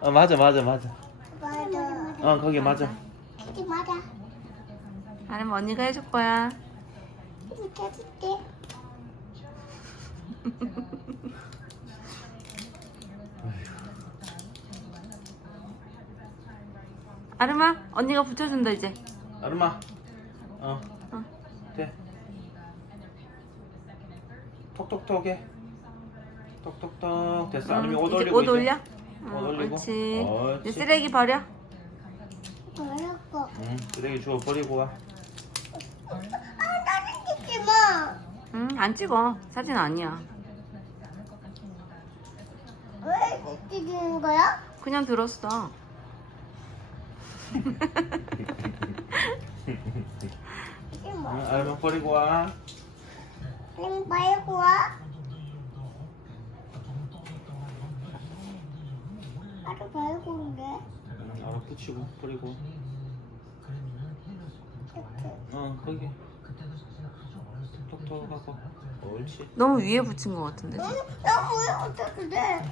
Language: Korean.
맞아 맞아 맞아. 맞아. 거기 맞아. 여기 맞아. 아니면 언니가 해줄 거야. 이렇게 해줄게. 아름아, 언니가 붙여준다 이제. 아름아. 어. 돼. 톡톡톡 해. 톡톡톡 됐어. 아름이 옷 이제 올리고 옷 올려? 옷 올리고. 옳지. 옳지. 이제 쓰레기 버려. 어렵고. 쓰레기 주워 버리고 와. 사진 찍지 마. 안 찍어. 사진 아니야. 왜 찍는 거야? 그냥 들었어. 찍지 마. 아름아 버리고 와. 링 말고 와. 나도 말고 온대. 알아 붙이고 버리고. 이렇게. 거기. 톡톡 하고. 옳지. 너무 위에 붙인 것 같은데. 나 뭐야 어떻게 돼?